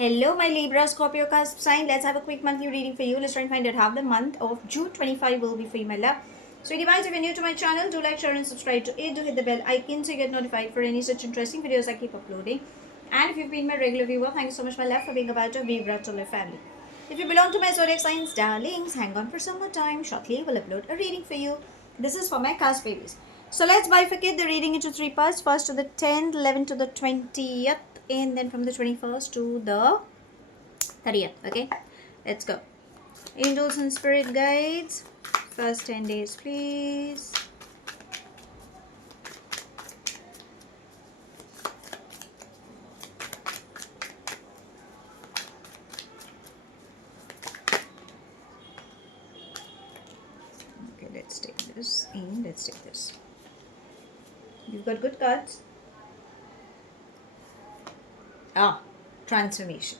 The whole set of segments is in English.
Hello, my Libra Scorpio cusp sign. Let's have a quick monthly reading for you. Let's try and find out how the month of June 25 will be for you, my love. Sweetie Pies, if you're new to my channel, do like, share, and subscribe to it. Do hit the bell icon so you get notified for any such interesting videos I keep uploading. And if you've been my regular viewer, thank you so much, my love, for being a part of Libra Solar family. If you belong to my zodiac signs, darlings, hang on for some more time. Shortly, we'll upload a reading for you. This is for my cusp babies. So let's bifurcate the reading into three parts. First to the 10th, 11th to the 20th, and then from the 21st to the 30th. Okay, let's go. Angels and spirit guides, first 10 days, please. Okay, let's take this and let's take this. You've got good cards. Transformation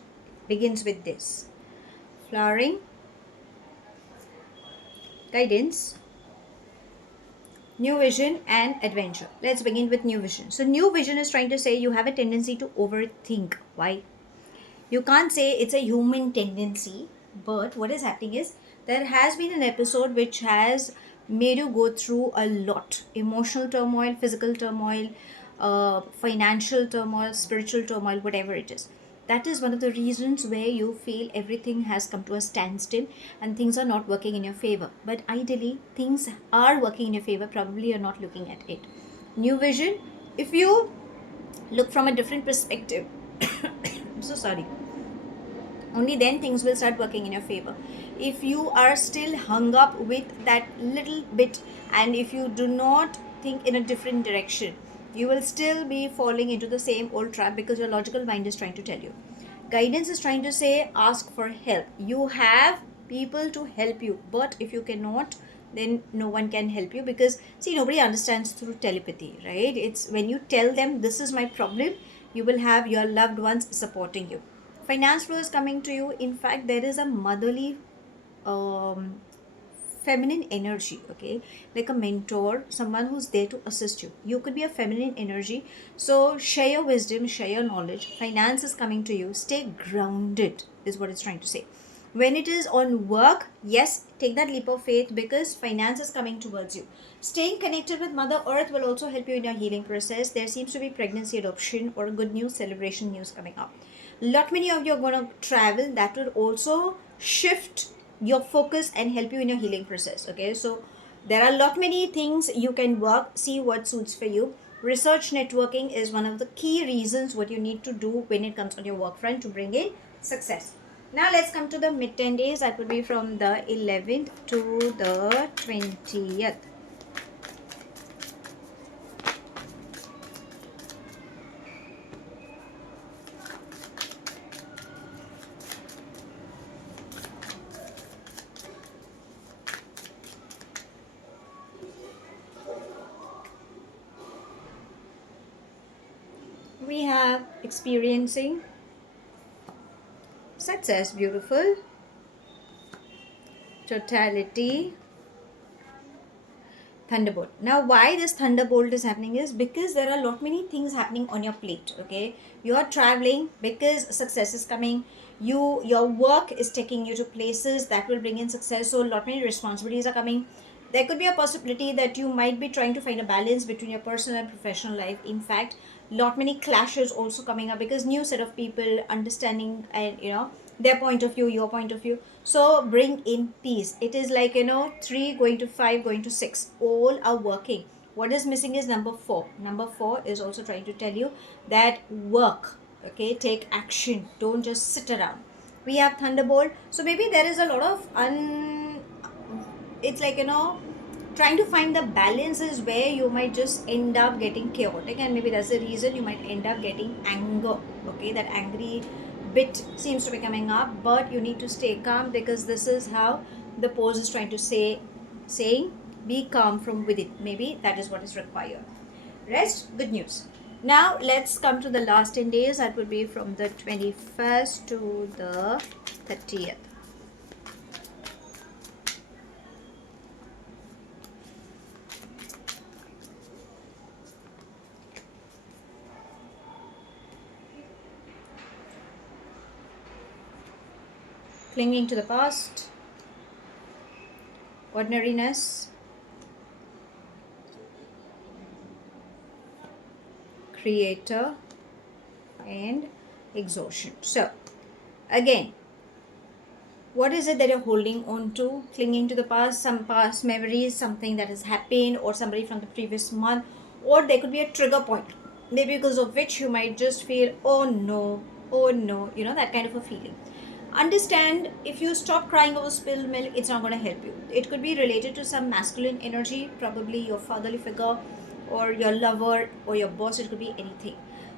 begins with this: flowering, guidance, new vision, and adventure. Let's begin with new vision. So new vision is trying to say you have a tendency to overthink. Why? You can't say it's a human tendency, but what is happening is there has been an episode which has made you go through a lot: emotional turmoil, physical turmoil, financial turmoil, spiritual turmoil, whatever it is. That is one of the reasons where you feel everything has come to a standstill and things are not working in your favor. But ideally, things are working in your favor. Probably you're not looking at it. New vision, if you look from a different perspective, I'm so sorry, only then things will start working in your favor. If you are still hung up with that little bit, and if you do not think in a different direction, you will still be falling into the same old trap, because your logical mind is trying to tell you. Guidance is trying to say ask for help. You have people to help you, but if you cannot, then no one can help you, because see, nobody understands through telepathy, right? It's when you tell them this is my problem, you will have your loved ones supporting you. Finance flow is coming to you. In fact, there is a motherly um, feminine energy, okay, like a mentor, someone who's there to assist you. You could be a feminine energy, so share your wisdom, share your knowledge. Finance is coming to you. Stay grounded is what it's trying to say. When it is on work, yes, take that leap of faith, because finance is coming towards you. Staying connected with Mother Earth will also help you in your healing process. There seems to be pregnancy, adoption, or good news, celebration news coming up. Lot many of you are going to travel. That will also shift your focus and help you in your healing process. Okay, so there are lot many things you can work. See what suits for you. Research networking is one of the key reasons what you need to do when it comes on your work front to bring in success. Now let's come to the mid 10 days. That would be from the 11th to the 20th. We have experiencing success, beautiful, totality, thunderbolt. Now why this thunderbolt is happening is because there are a lot many things happening on your plate. Okay, you are traveling because success is coming. Your work is taking you to places that will bring in success, so a lot many responsibilities are coming. There could be a possibility that you might be trying to find a balance between your personal and professional life. In fact, lot many clashes also coming up, because new set of people understanding, and their point of view, your point of view. So bring in peace. It is like 3 going to 5 going to 6, all are working. What is missing is number 4. Number 4 is also trying to tell you that work. Okay, take action, don't just sit around. We have thunderbolt, so maybe there is a lot of it's like trying to find the balance is where you might just end up getting chaotic, and maybe that's the reason you might end up getting anger. Okay, that angry bit seems to be coming up, but you need to stay calm, because this is how the pose is trying to saying be calm from within. Maybe that is what is required. Rest, good news. Now let's come to the last 10 days. That would be from the 21st to the 30th. clinging to the past, ordinariness, creator, and exhaustion. So again, what is it that you're holding on to? Clinging to the past, some past memories, something that has happened, or somebody from the previous month, or there could be a trigger point, maybe because of which you might just feel, oh no, that kind of a feeling. Understand, if you stop crying over spilled milk, it's not going to help you. It could be related to some masculine energy, probably your fatherly figure, or your lover, or your boss. It could be anything.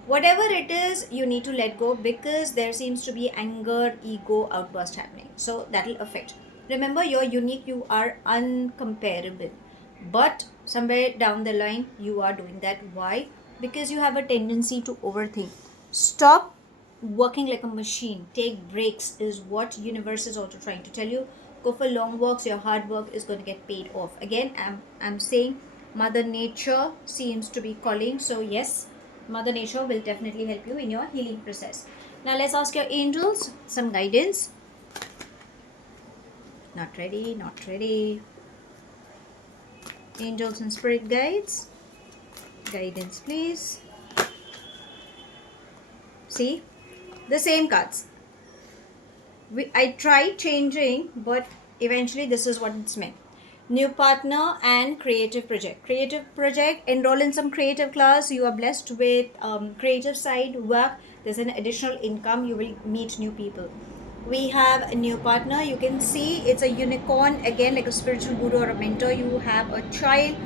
Whatever it is, you need to let go, because there seems to be anger, ego outburst happening, so that will affect. Remember, you're unique, you are uncomparable, but somewhere down the line you are doing that. Why? Because you have a tendency to overthink. Stop working like a machine. Take breaks, is what universe is also trying to tell you. Go for long walks. Your hard work is going to get paid off. Again, I'm saying Mother Nature seems to be calling. So yes, Mother Nature will definitely help you in your healing process. Now let's ask your angels some guidance. Not ready, not ready. Angels and spirit guides, guidance please. See, the same cards. I tried changing, but eventually this is what it's meant. New partner and creative project. Creative project, enroll in some creative class. You are blessed with creative side work. There's an additional income. You will meet new people. We have a new partner. You can see it's a unicorn, again like a spiritual guru or a mentor. You have a child.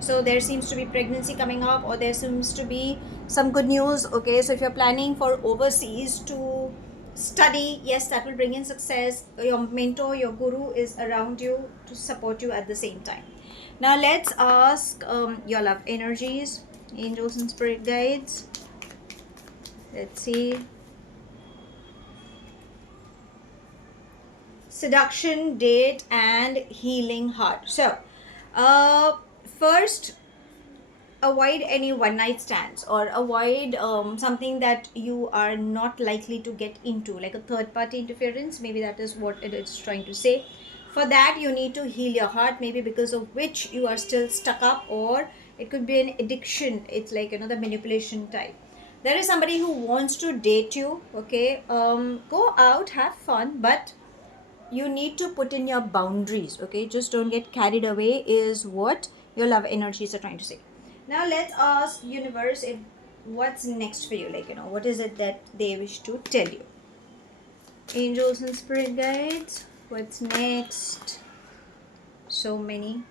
So there seems to be pregnancy coming up, or there seems to be some good news. Okay, so if you're planning for overseas to study, yes, that will bring in success. Your mentor, your guru is around you to support you at the same time. Now let's ask your love energies, angels and spirit guides. Let's see. Seduction, date, and healing heart. So first, avoid any one night stands, or avoid something that you are not likely to get into, like a third party interference. Maybe that is what it is trying to say. For that, you need to heal your heart, maybe because of which you are still stuck up, or it could be an addiction. It's like the manipulation type. There is somebody who wants to date you. Okay, go out, have fun, but you need to put in your boundaries. Okay, just don't get carried away, is what your love energies are trying to say. Now let's ask universe, if what's next for you, like what is it that they wish to tell you. Angels and spirit guides, what's next? So many.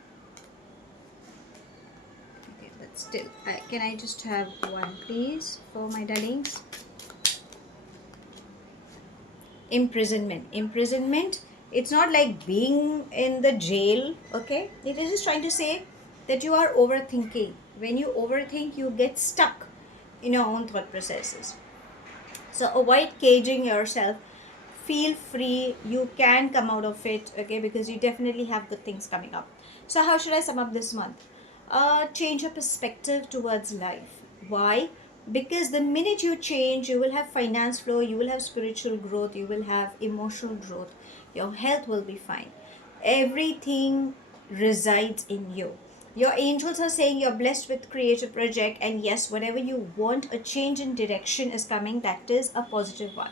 Okay, but still, can I just have one please for my darlings? Imprisonment. It's not like being in the jail. Okay, it is just trying to say that you are overthinking. When you overthink, you get stuck in your own thought processes. So avoid caging yourself. Feel free, you can come out of it. Okay, because you definitely have good things coming up. So how should I sum up this month? Change your perspective towards life. Why? Because the minute you change, you will have finance flow, you will have spiritual growth, you will have emotional growth, your health will be fine. Everything resides in you. Your angels are saying you're blessed with creative project, and yes, whatever you want, a change in direction is coming. That is a positive one.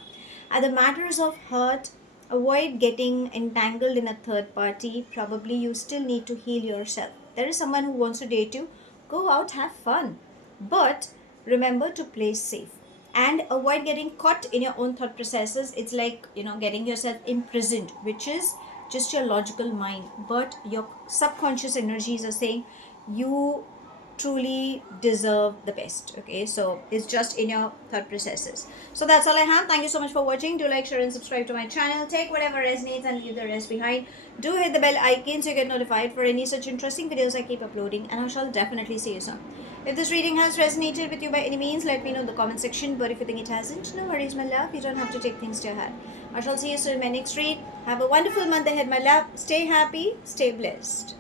At the matters of hurt, avoid getting entangled in a third party. Probably you still need to heal yourself. There is someone who wants to date you. Go out, have fun. But remember to play safe and avoid getting caught in your own thought processes. It's like, getting yourself imprisoned, which is just your logical mind. But your subconscious energies are saying you truly deserve the best. Okay, so it's just in your thought processes. So that's all I have. Thank you so much for watching. Do like, share, and subscribe to my channel. Take whatever resonates and leave the rest behind. Do hit the bell icon so you get notified for any such interesting videos I keep uploading, and I shall definitely see you soon. If this reading has resonated with you by any means, let me know in the comment section. But if you think it hasn't, no worries, my love. You don't have to take things to your head. I shall see you soon in my next read. Have a wonderful month ahead, my love. Stay happy, stay blessed.